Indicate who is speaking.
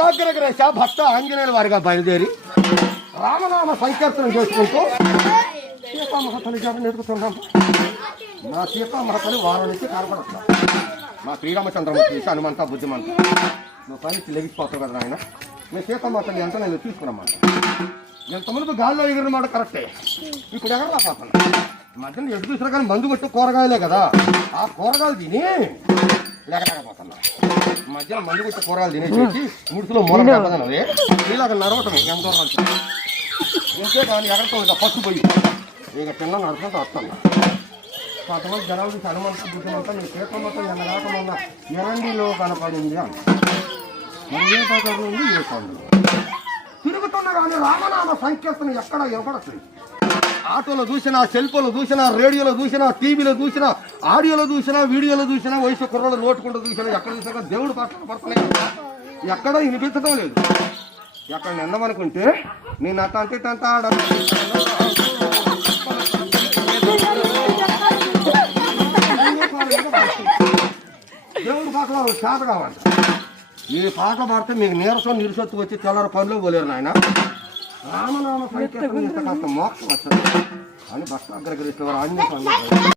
Speaker 1: భక్తాగ్రగ్రహ భక్త ఆంజనేయుల వారిగా బయలుదేరి రామనామ సంకీర్తనం చేసుకుంటూ సీతామహతని చేత నేర్పుతున్నాం నా సీతామహతని వారం నుంచి కనపడుతున్నా మా శ్రీరామచంద్రమూర్తి చూసి హనుమంత బుద్ధిమంత. నువ్వు పని లెగిసిపోతావు కదా ఆయన మీ సీతామహతని ఎంత నేను తీసుకురమ్మంట ఎంతమంది గాల్లో ఎగిరినమాట కరెక్టే. ఇప్పుడు ఎక్కడ రాపోతున్నా మధ్యన ఎటు చూసినా కానీ మందు కొట్టు కూరగాయలే కదా. ఆ కూరగాయలు తిని లేకలేకపోతున్నా మధ్యన మందు కొట్టు కూరగాయలు తినేసి ముడుసులో మూల పెద్దదన్నది ఇలాగ నడవటమే ఎంత దూరం. ఇంకే కానీ ఎక్కడితో ఇంకా పట్టు పోయి ఇక పిల్లలు నడుచుకుంటూ వస్తున్నా. కొంతమంది జనాలు చూసి హనుమంత బుద్ధిమంతా నేను చేతమంతా ఎన్నగాకమన్నా ఎరండిలో కనపడింది అంట మరి ఏ పదవి ఉంది? ఏ పండుగ తిరుగుతున్నా కానీ రామనామ సంకీర్తన ఎక్కడ ఇవ్వబడట్లేదు ఆటోలో చూసినా సెల్ ఫోన్లో చూసినా రేడియోలో చూసినా టీవీలో చూసినా ఆడియోలో చూసినా వీడియోలో చూసినా వయసు కుర్రలు నోటుకుంటూ చూసినా ఎక్కడ చూసినా దేవుడు పాటలు పడుతున్నాయి ఎక్కడ వినిపించడం లేదు. ఎక్కడ నిన్నమనుకుంటే నేను అట్ట అంటే ఇట్ట ఆడ. దేవుడు పాటలు చేత కావాలి. ఈ పాట పాడితే మీకు నీరసం నిరుసొత్తు వచ్చి తెల్లర పనులు పోలేరు నాయన. ನಾನು ಸಂಖ್ಯೆ ಕಷ್ಟ ಮಾರ್ಕ್ಸ್ ಬರ್ತದೆ ಅಲ್ಲಿ ಬಸ್ ಅಗ್ರಗರಿಸುವರ ಅಣ್ಣ